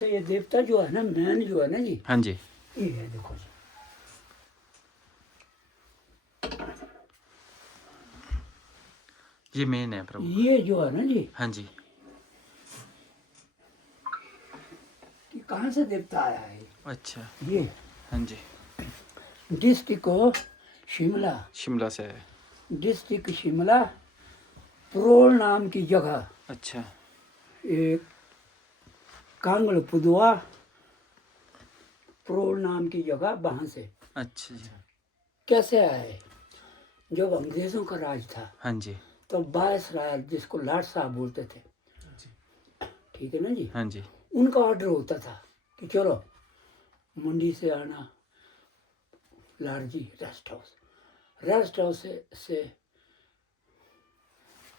तो ये देवता जो है ना, मैन जो है ना जी, हाँ जी। ये है, देखो जी। ये मेन है प्रभु। ये जो है ना जी, हाँ जी। कि कहाँ से देवता आया है अच्छा। ये? हाँ जी। डिस्ट्रिक्ट शिमला, शिमला से है। डिस्ट्रिक्ट शिमला, प्रोल नाम की जगह, अच्छा। एक कांगड़ पुदवा, प्रोल नाम की जगह, वहाँ से अच्छा जी। कैसे आए? जब अंग्रेजों का राज था हाँ जी। तो वायस राय, जिसको लाट साहब बोलते थे, ठीक है ना जी, हाँ जी। उनका ऑर्डर होता था कि चलो मंडी से आना Larji rest house, rest house से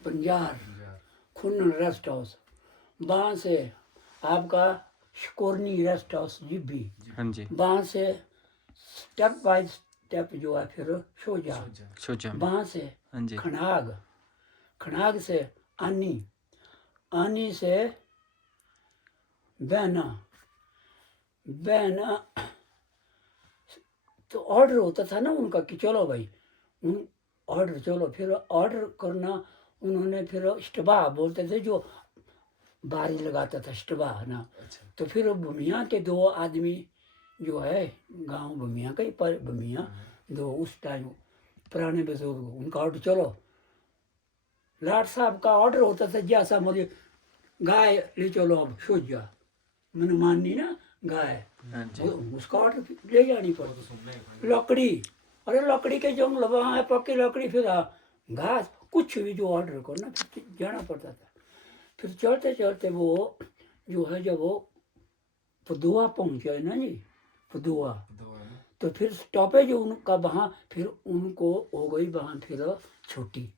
बंजार खुन्नन रेस्ट हाउस, वहाँ से आपका शिकोरनी रेस्ट हाउस जिब्बी, हाँ जी। वहाँ से स्टेप बाय स्टेप जो है फिर सोजा, सोचा में। वहाँ से हाँ जी। खनाग, खनाग से आनी, आनी से बहना, बहना। तो ऑर्डर होता था ना उनका कि चलो भाई, उन ऑर्डर, चलो फिर ऑर्डर करना। उन्होंने फिर इस्टबा बोलते थे, जो बारी लगाता था इस्टबा ना। तो फिर भूमिया के दो आदमी जो है, गांव भूमिया का ही, पर भूमिया दो उस टाइम पुराने बुजुर्ग, उनका ऑर्डर, चलो लाट साहब का ऑर्डर होता था, जैसा मुझे गाय ले चलो अब सोच जा, मैंने माननी ना गाय, हाँ जी। उसका ऑर्डर ले जानी पड़ती। लकड़ी, अरे लकड़ी के जंगल वहाँ है, पक्की लकड़ी, फिर घास, कुछ भी जो ऑर्डर करना फिर जाना पड़ता था। फिर चलते चलते वो जो है, जब वो पदुआ पहुँचे ना जी, पदुआ, तो फिर स्टॉपेज उनका वहाँ, फिर उनको हो गई वहाँ फिर छुट्टी,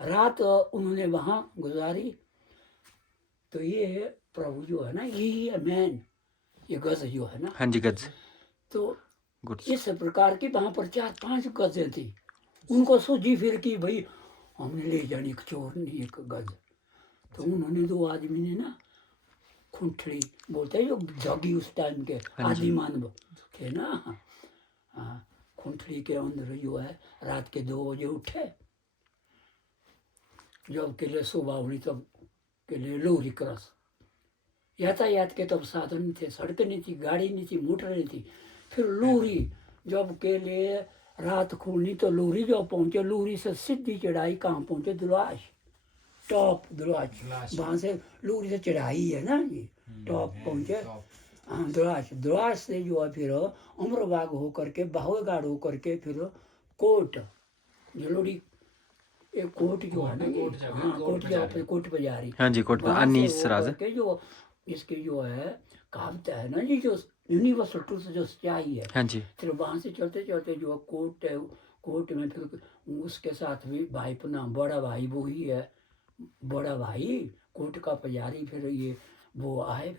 रात उन्होंने वहाँ गुजारी। तो ये प्रभु जो है ना, यही है मैन, ये गज जो है ना। हाँ जी। गज। तो गुड। इस प्रकार की वहाँ पर 4-5 गजें थी। उनको सूझी फिर कि भाई हमने ले जानी एक चोर ने एक गज। तो उन्होंने दो आदमी ने ना, खुंठड़ी बोलते हैं जो जगी उस टाइम के हाँ जी। आदि मानव थे ना, हाँ, खुंठड़ी के अंदर जो है रात के 2 बजे उठे, जब के लिए सुबह हुई तब के लिए लोहरी क्रॉस, यातायात के तब साधन नहीं थे, सड़क नहीं थी, गाड़ी नहीं थी, मोटर नहीं थी। फिर लोहरी जब के लिए रात खुलनी, तो लोहरी जब पहुंचे, लोहरी से सीधी चढ़ाई कहाँ पहुंचे, दुलाश, टॉप दुलाश, वहाँ से लोहरी से चढ़ाई है ना ये, टॉप पहुंचे, हाँ दुलाश, दुलाश से जो है फिर अमरबाग होकर के, बाहुएगाड़ होकर के, फिर कोट, जलोड़ी, एक कोट जो है ना ये, हाँ कोट जो अपने कोट पे जा रही, हाँ जी। कोट पर वहाँ से अनीस राज। होकर के जो इसकी जो है कहावत है ना जी, जो यूनिवर्सल ट्रूथ जो सच्चाई है, हाँ जी। फिर वहाँ से चलते चलते जो कोर्ट है, कोर्ट में फिर उसके साथ भी भाई अपना बड़ा भाई वो ही है, बड़ा भाई कोर्ट का पुजारी, फिर ये वो आए,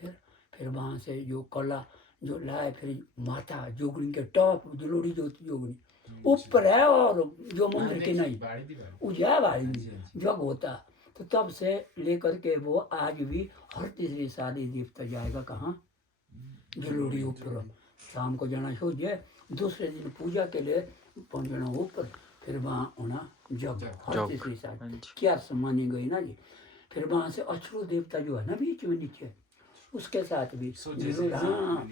फिर वहाँ से जो कला जो लाए, फिर माता जोगनी के टॉप जलोड़ी ज्योति जोगनी ऊपर है, और जो मंदिर के नहीं उजा वाली जग होता। तो तब से लेकर के वो आज भी हर तीसरी शादी दीपता जाएगा कहाँ, जलोड़ी ऊपर, शाम को जाना सोचिए, दूसरे दिन पूजा के लिए पहुँचना ऊपर, फिर वहाँ होना जग, हर तीसरी शादी क्या मानी गई ना जी। फिर वहाँ से अछरू देवता जो है ना बीच में नीचे, उसके साथ भी हाँ,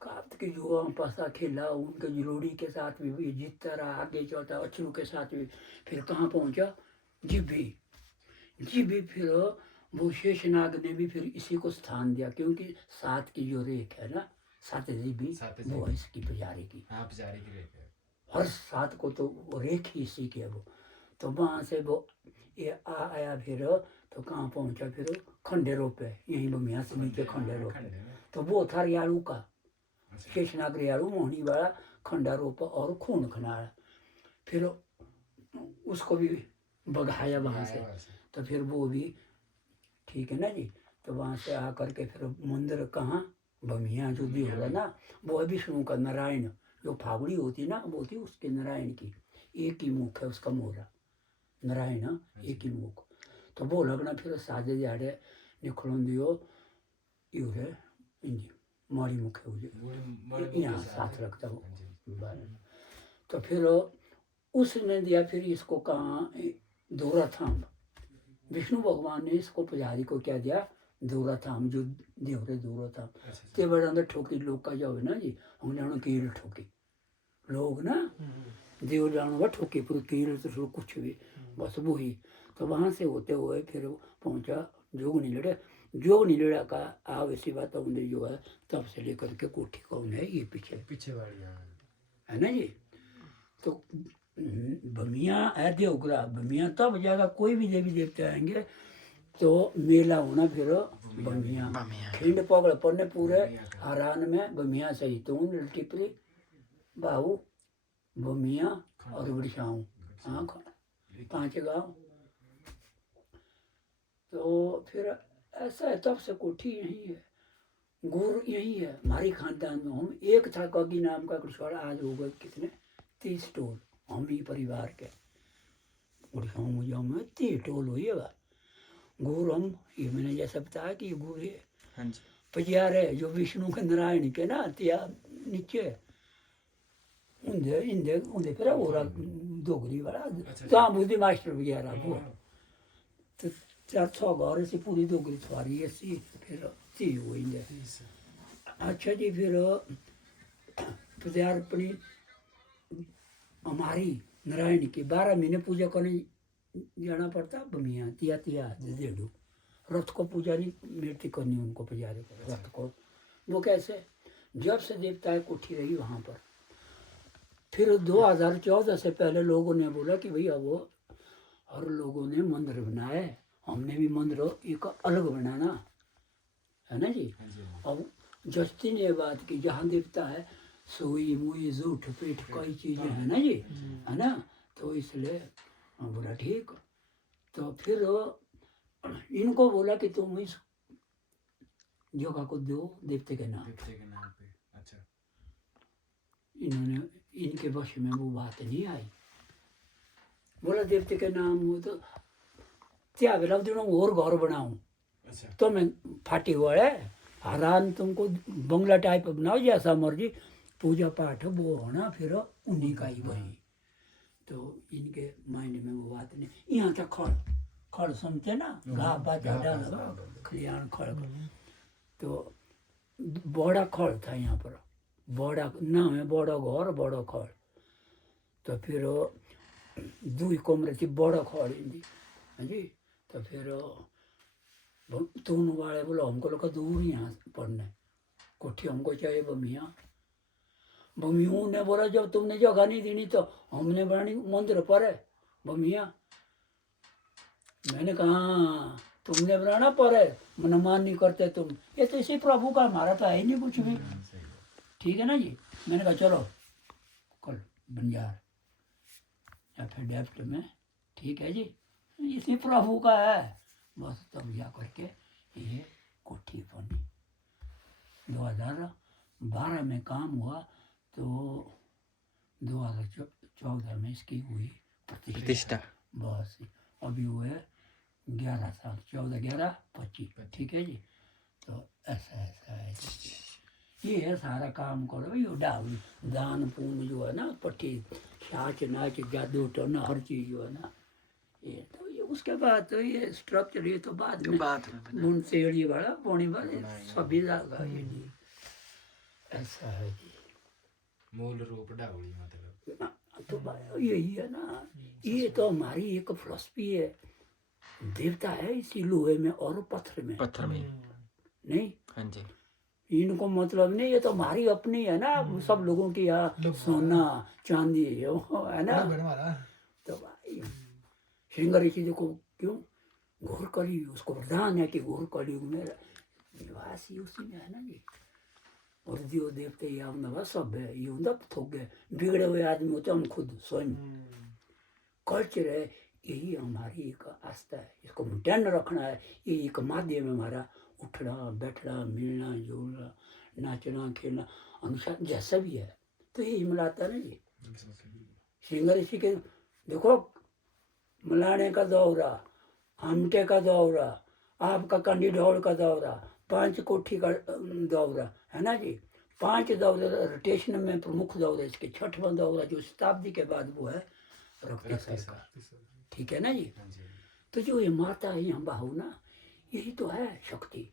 कार्तिक की जो पासा खेला, उनके जलोड़ी के साथ भी जीतता रहा, आगे चलता, अछरू के साथ भी। फिर कहाँ पहुँचा, जिब्भी, जिब्भी फिर वो शेषनाग ने भी फिर इसी को स्थान दिया, क्योंकि 7 की जो रेख है ना, 7 जिब्भी, वो है इसकी पुजारी की, हर 7 को तो वो रेख ही इसी की है वो। तो वहाँ से वो ये आया, फिर तो कहाँ पहुँचा, फिर खंडेरों पे, यहीं बमिया से नीचे खंडेरों पे, तो वो था रियाड़ू का, शेषनाग रियाड़ू मोहनी वाला, खंडारोप और खून खनाड़ा। फिर उसको भी बघाया वहाँ से, तो फिर वो भी ठीक है ना जी। तो वहाँ से आकर के फिर मंदिर कहाँ, बमिया जो भी होगा ना, वो है विष्णु का, नारायण जो फावड़ी होती ना, वो थी उसके नारायण की, एक ही मुख है उसका मोरा, नारायण एक ही मुख। तो वो लगना फिर साजे जाड़े निकलों दियो यूरे इंजी माड़ी मुखे हो जाए यहाँ साथ रखता हूँ। तो फिर उसने दिया, फिर इसको कहाँ दोरा थाम, विष्णु भगवान ने इसको पुजारी को क्या दिया, दोरा थाम, जो देवरे दोरा थाम ते बड़ा अंदर ठोकी लोग का जाओ ना जी, हमने उन्हें कील ठोकी लोग ना देव जानो बा ठोकी पूरी कील तो कुछ भी बस वही। तो वहाँ से होते हुए फिर पहुँचा जोग नीलड़ा का आव ऐसी बात उन्हें जो है तब से लेकर के कोठी कौन है ये पीछे है ना जी। तो बमिया है देवग्रा बमिया तब जाएगा, कोई भी देवी देवते आएंगे तो मेला होना फिर बमिया खिंड पकड़ पड़ने पूरे हरान में बमिया सही तो टिपरी बाहू बमिया और बिरसाऊं, हाँ 5 गाँव। तो फिर ऐसा है, तब से कोठी यही है, गुरु यही है हमारी खानदान में। हम एक था कगी नाम का कुछ, आज हो गए कितने 30 टोल हम ही परिवार के उड़ियाओं में 30 टोल हुई है। गुरु हम ये मैंने जैसा बताया कि ये गुरु है पजियार है जो विष्णु के नारायण के ना तिया नीचे उन्दे फिर और डोगरी वाला तो बुद्धि मास्टर वगैरह वो तो 400 घर से पूरी डोगरी सवारी ऐसी फिर ती हुई। अच्छा जी, फिर पजियार अपनी हमारी नारायण की 12 महीने पूजा करने जाना पड़ता। बमिया तिया डेढ़ू रथ को पूजा नहीं मृत्यु करनी उनको, पुजारी को रथ को। वो कैसे, जब से देवता है कोठी रही वहाँ पर। फिर 2014 से पहले लोगों ने बोला कि भैया वो हर लोगों ने मंदिर बनाए, हमने भी मंदिर एक अलग बनाना है ना जी। अब जस्ती ने बात की जहाँ देवता है सोई मुई जूठ पीठ कई चीज़ें है ना जी, है ना। तो इसलिए बोला ठीक। तो फिर इनको बोला कि तुम इस जगह को दो देवते के नाम पे। अच्छा, इन्होंने इनके वश में वो बात नहीं आई। बोला देवते के नाम हो तो क्या बेला और घर बनाऊं। अच्छा, तो मैं फाटी हुआ है हरान तुमको बंगला टाइप बनाओ जैसा मर्जी, पूजा पाठ वो होना फिर उन्हीं का ही वही। तो इनके माइंड में वो बात नहीं। यहाँ था खड़ समझे ना, घा बाजा डाला खलियान खड़, तो बड़ा खड़ था यहाँ पर, बड़ा नाम है बड़ा घर बड़ा खड़। तो फिर 2 कमरे थी बड़ा खड़ जी। तो फिर तुम वाले बोलो हमको लोग दूर यहाँ पढ़ने कोठी हमको चाहिए बमिया। बमियों ने बोला जब तुमने जगह नहीं देनी तो हमने बनानी मंदिर पर है बमिया। मैंने कहा तुमने बनाना पर है, मनमान नहीं करते तुम, ये तो इसी प्रभु का, हमारा तो है ही नहीं कुछ भी। ठीक है ना जी। मैंने कहा चलो कल बंजार या फिर डेफ्ट में, ठीक है जी इसी प्रभु का है बस। तब जा करके ये कोठी बनी। 2012 में काम हुआ तो 2014 में इसकी हुई प्रतिष्ठा। बस अभी हुए 11 साल, 14, 11, 25, ठीक है जी। तो ऐसा है ये है सारा काम करो। ये डाउन दान पुण्य जो है ना, पट्टी साच नाच जादू टोना हर चीज़ जो है ना, ये तो ये उसके बाद तो ये स्ट्रक्चर ये तो बाद में बुन सेड़ी वाला पौनी वाले सभी जाएगा ये जी। ऐसा है जी, मूल रूप डाउली मतलब। तो यही है ना, ये तो हमारी एक फिलॉसफी है। देवता है इसी लोहे में और पत्थर में नहीं। हाँ जी, इनको मतलब नहीं, ये तो हमारी अपनी है ना, सब लोगों की यहाँ सोना चांदी है ना। तो भाई श्रृंगार ऋषि देखो क्यों घोर कलयुग, उसको वरदान है कि घोर कलयुग में निवास ही उसी में है ना जी। और देव देवते ये होंगे सब है, ये होंगे थोक गए बिगड़े हुए आदमी होते हम खुद स्वयं। कल्चर है, यही हमारी एक आस्था है, इसको मेंटेन रखना है। ये एक माध्यम है हमारा, उठना बैठना मिलना जुलना नाचना खेलना अनुसार जैसा भी है। तो यही मिलाता है ना जी। श्रृंगार ऋषि के देखो मलाने का दौरा, आमटे का दौरा, आपका कंडी ढोल का दौरा, 5 कोठी का दौरा है ना जी। 5 दौरे रोटेशन में प्रमुख दौरे इसके 6वां दौरा जो शताब्दी के बाद वो है रक्ति रक्ति सर का। सर। ठीक है ना जी। हाँ जी तो जो ये माता है यहाँ बाहु ना, यही तो है शक्ति।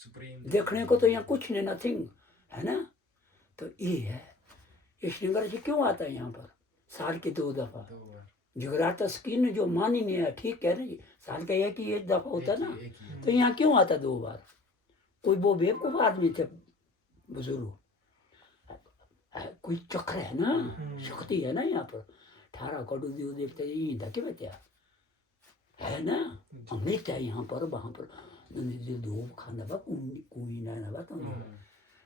सुप्रीम देखने को तो यहाँ कुछ नहीं, नथिंग है ना। तो ये है, ये श्रृंगार जी क्यों आता है यहाँ पर साल के 2 दफा। 2 बार जुगराता स्किन जो मान ही नहीं है, ठीक है ना जी, साल का एक ही एक दफा होता एक ही- ना। एक ही तो यहाँ क्यों आता 2 बार। कोई वो बेवकूफ आदमी थे बुजुर्ग, कोई चक्र है ना, शक्ति है ना यहाँ पर। 18 करोड़ देव देखते यही था कि बच्चा है ना, अमृत है यहाँ पर। वहाँ पर जो धूप खाना बा कोई ना बा तो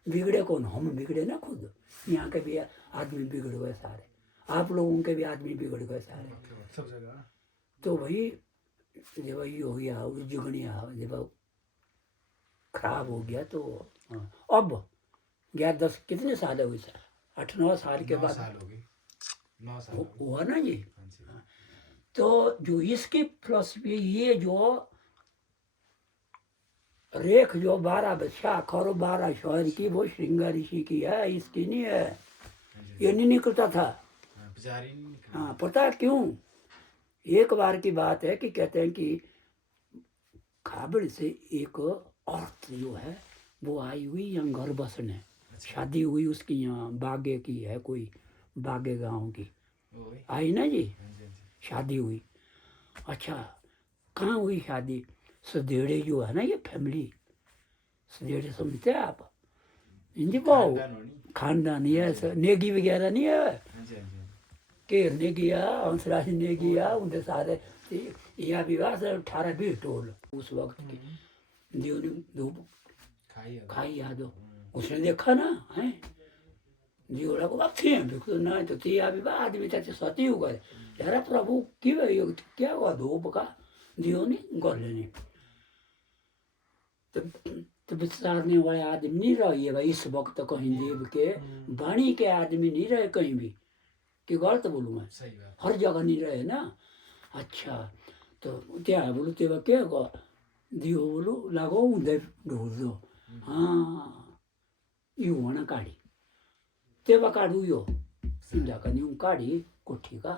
बिगड़े कौन, हम बिगड़े ना खुद। यहाँ के भी आदमी बिगड़ गए सारे, आप लोगों के भी आदमी बिगड़ गए सारे। सब जगह तो भाई जब ये हो गया जुगनिया, जब खराब हो गया तो अब 11-10 कितने साल हुए सर, 8-9 साल के 9 बाद साल हो गए 9 साल हो गए। हुआ ना जी। हाँ जी तो जो इसकी फिलॉसफी, ये जो रेख जो 12 शाख और 12 शहर की, वो श्रृंगार ऋषि की है, इसकी नहीं है। हाँ जी ये नहीं निकलता था। हाँ, पुजारी नहीं निकले। हाँ, पता क्यों। एक बार की बात है कि कहते हैं कि खाबड़ से एक औरत जो है वो आई हुई यहाँ घर बसने, शादी हुई उसकी, यहाँ बागे की है कोई, बागे गांव की ओए आई ना जी, हाँ जी हाँ जी शादी हुई। अच्छा, कहाँ हुई शादी, सदेड़े जो है ना ये फैमिली, सदेड़े समझते हैं आप, हिंदी को खानदान होनी। खानदान ये नेगी वगैरह नहीं है, हाँ जी हाँ जी केर ने किया, हंसराज ने किया, उनके सारे यह विवाह से 18-20 टोल उस वक्त की। देव ने धूप खाई याद हो, उसने देखा ना है जीवड़ा को अब थे बिल्कुल ना, तो थे अभी बात आदमी थे सती हो गए यार प्रभु की भाई क्या हुआ धूप का दियो नहीं गल नहीं। तो विचारने वाले आदमी नहीं रही भाई इस वक्त कहीं देव के वाणी के आदमी नहीं रहे कहीं भी, कि गलत बोलूँ मैं, सही बात हर जगह नहीं रहे ना। अच्छा, तो त्या बोलू तेवा क्या दियो बोलू लागो उधर ढोल दो। हाँ यू होना काढ़ी तेवा काढ़ू यो सीधा करनी हूँ काढ़ी कोठी का।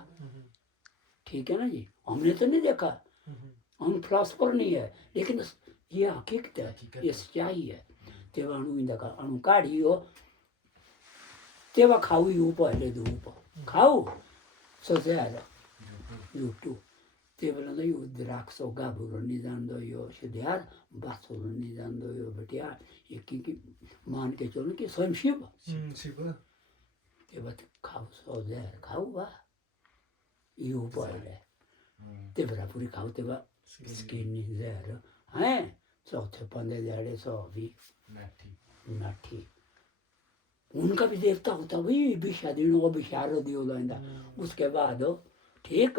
ठीक है ना जी, हमने तो नहीं देखा, हम फिलोसफर नहीं है, लेकिन ये हकीकत है, ये सच्चाई है। तेवा अणु इंदा का अणु काढ़ी हो तेवा खाऊ यू पहले धूप खाऊ सोचे झूठू ते बोला यो द्राक्ष गाभरो नहीं जान यो सिद्धार बासुर नहीं जान यो बेटिया ये की मान के चलो कि स्वयं शिव ते बत खाऊ सो जहर खाऊ बा यू पहले ते बरा पूरी खाऊ ते बा स्किन नहीं जहर हैं चौथे 15 दिहाड़े 100 भी नाठी उनका भी देवता होता भाई विषादीनो विषारो दियो लाइंदा उसके बाद ठीक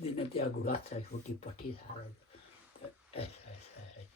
दिन त्या गुड़ा छोटी पट्टी सारा ऐसा ऐसा है।